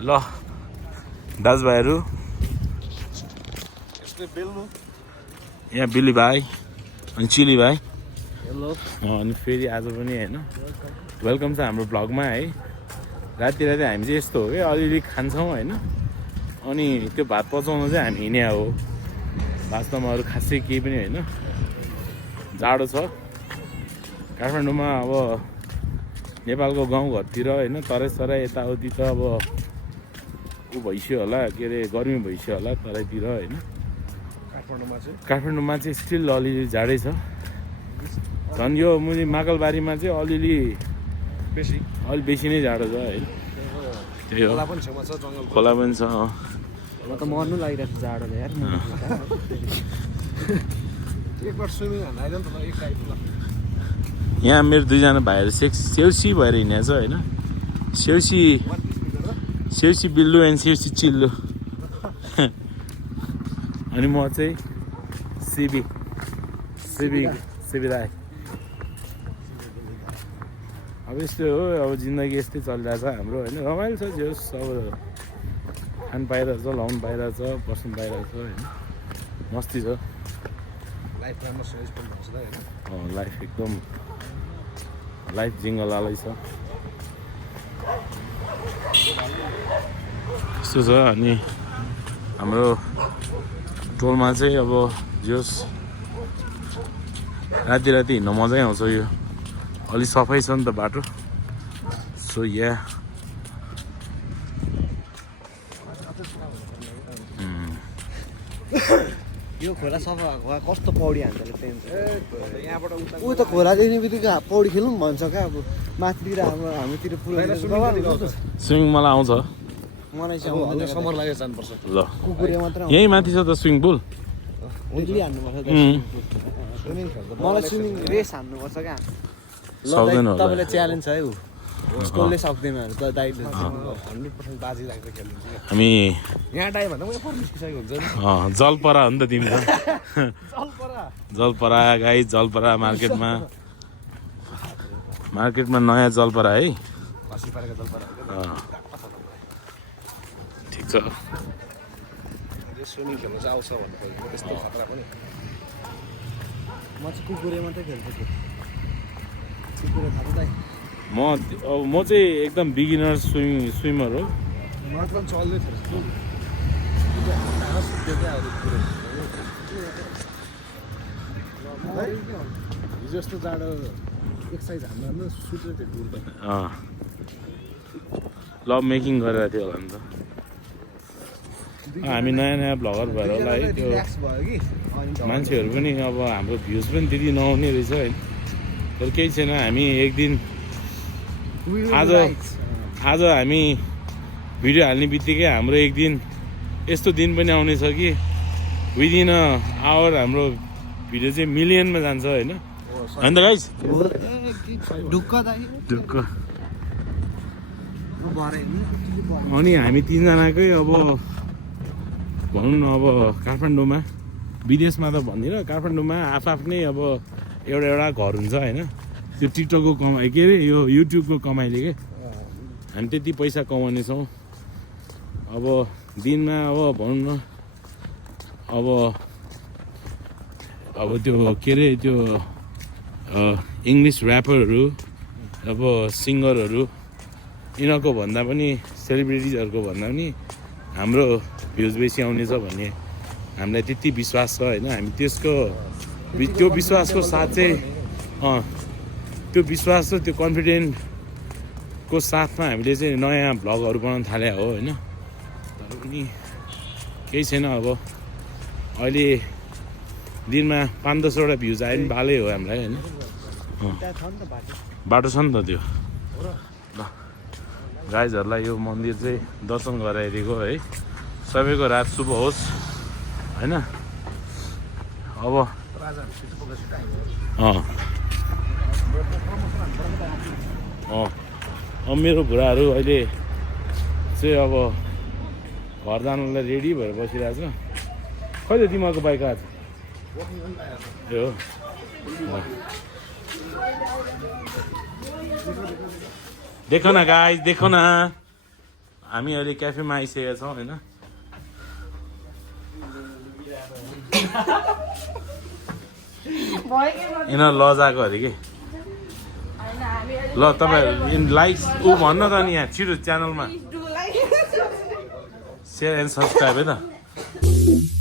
ल दाजुभाइहरू यहाँ बिली भाइ अनि चिली भाइ अनि फेरि आज पनि होइन वेलकम छ हाम्रो भ्लगमा है। राति राति हामी चाहिँ यस्तो हो क्या अलिअलि खान्छौँ होइन अनि त्यो भात पचाउनु चाहिँ हामी हिँड्या हो। वास्तवमा अरू खासै केही पनि होइन। जाडो छ काठमाडौँमा। अब नेपालको गाउँघरतिर होइन तराई सराई यताउति त अब ऊ भइसक्यो होला के अरे गर्मी भइसक्यो होला तराईतिर होइन। काठमाडौँमा चाहिँ स्टिल अलिअलि जाडै छ। झन् यो मुनि माकलबारीमा चाहिँ अलिअलि बेसी नै जाडो छ है। त्यही हो खोला पनि छ। म त मर्नु लागिरहेको छ जाडोले यार। यहाँ मेरो दुईजना भाइहरू सेल्सी भएर हिँडेको छ होइन। सेल्सी बिल्लु एन्ड सेल्सी चिल्लु। अनि म चाहिँ सिबी राई। अब यस्तै हो अब जिन्दगी यस्तै चलिरहेछ हाम्रो होइन। रमाइलो छ जे होस् अब खानु पाइरहेछ लाउनु पाइरहेछ बस्नु पाइरहेछ होइन। मस्ती छ लाइफ एकदम लाइफ जिङ्गलालै छ त्यस्तो छ। अनि हाम्रो टोलमा चाहिँ अब जोस् राति राति हिँड्न मजै आउँछ। यो अलि सफै छ नि त बाटो। सो या यो खोला सफा भएको कस्तो पौडी हान्छ यहाँबाट ऊ त खोला देख्ने बित्तिकै पौडी खेल्नु पनि भन्छ क्या। अब माथितिर हाम्रोतिर स्विमिङ मलाई आउँछ। मलाई चाहिँ समर लागेर जानुपर्छ। ल कुकुरे मात्र यहीँ माथि छ त स्विमिङ पुल। मलाई स्विमिङ रेस हान्नुपर्छ क्या। सक्दैन होला तपाईँलाई च्यालेन्ज छ है। ऊ स्कुलले सक्दैन दाइले 100% बाजी राखेर खेल्नुहुन्छ। हामी यहाँ डाइ भन्दा पनि निस्किसकेको हुन्छ नि। जलपरा हो नि त तिमी त। जलपरा गाई जलपरा मार्केटमा नयाँ जलपरा है। ठिक छ। स्विमिङ खेल्नु चाहिँ आउँछ भन्नु त्यस्तो खतरा पनि। म चाहिँ कुकुरे मात्रै खेल्छु। कुकुरे खानु दाइ म चाहिँ एकदम बिगिनर स्विमर हो। मतलब चल्दै थियो हिजो जस्तो जाडो एक्सर्साइज हाम्रो सुटेर थियो टुर त। लभ मेकिङ गरेर थियो होला नि त। हामी नयाँ भ्लगर भएर होला है। त्यो मान्छेहरू पनि अब हाम्रो भ्युज पनि त्यति नआउने रहेछ होइन। तर केही छैन। हामी एक दिन आज हामी भिडियो हाल्ने बित्तिकै हाम्रो एक दिन यस्तो दिन पनि आउनेछ कि विदिन अ आवर हाम्रो भिडियो चाहिँ मिलियनमा जान्छ होइन। होइन त गाइस ढुक्क। अनि हामी तिनजनाकै अब भनौँ न अब काठमाडौँमा विदेशमा त भन्दिनँ काठमाडौँमा आफ्नै अब एउटा घर हुन्छ होइन। त्यो टिकटकको कमाइ के अरे यो युट्युबको कमाइले के हामी त्यति पैसा कमाउने छौँ। अब दिनमा अब भनौँ न अब त्यो के अरे त्यो इङ्ग्लिस ऱ्यापरहरू अब सिङ्गरहरू यिनीहरूको भन्दा पनि सेलिब्रिटिजहरूको भन्दा पनि हाम्रो भ्युज बेसी आउनेछ भन्ने हामीलाई त्यति विश्वास छ होइन। हामी त्यो विश्वासको साथ चाहिँ त्यो विश्वास र त्यो कन्फिडेन्टको साथमा हामीले चाहिँ नयाँ भ्लगहरू बनाउन थाले हो होइन। तर पनि केही छैन। अब अहिले दिनमा 5-10वटा भ्युज आयो भने भालै हो हामीलाई होइन। बाटो छ नि त त्यो। ल गाइजहरूलाई यो मन्दिर चाहिँ दर्शन गराइदिएको है। सबैको रात शुभ होस् होइन। अब मेरो बुढाहरू अहिले चाहिँ अब घर जानलाई रेडी भएर बसिरहेछ। कहिले तिमीहरूको बाइक आज ए हो। देखो न गाइस देखो न हामी अहिले क्याफेमा आइसकेका छौँ होइन यिनीहरू लजाएको अरे कि ल तपाईँ लाइक्स ऊ भन्न त नि यहाँ छिटो च्यानलमा सेयर एन्ड सब्सक्राइब है त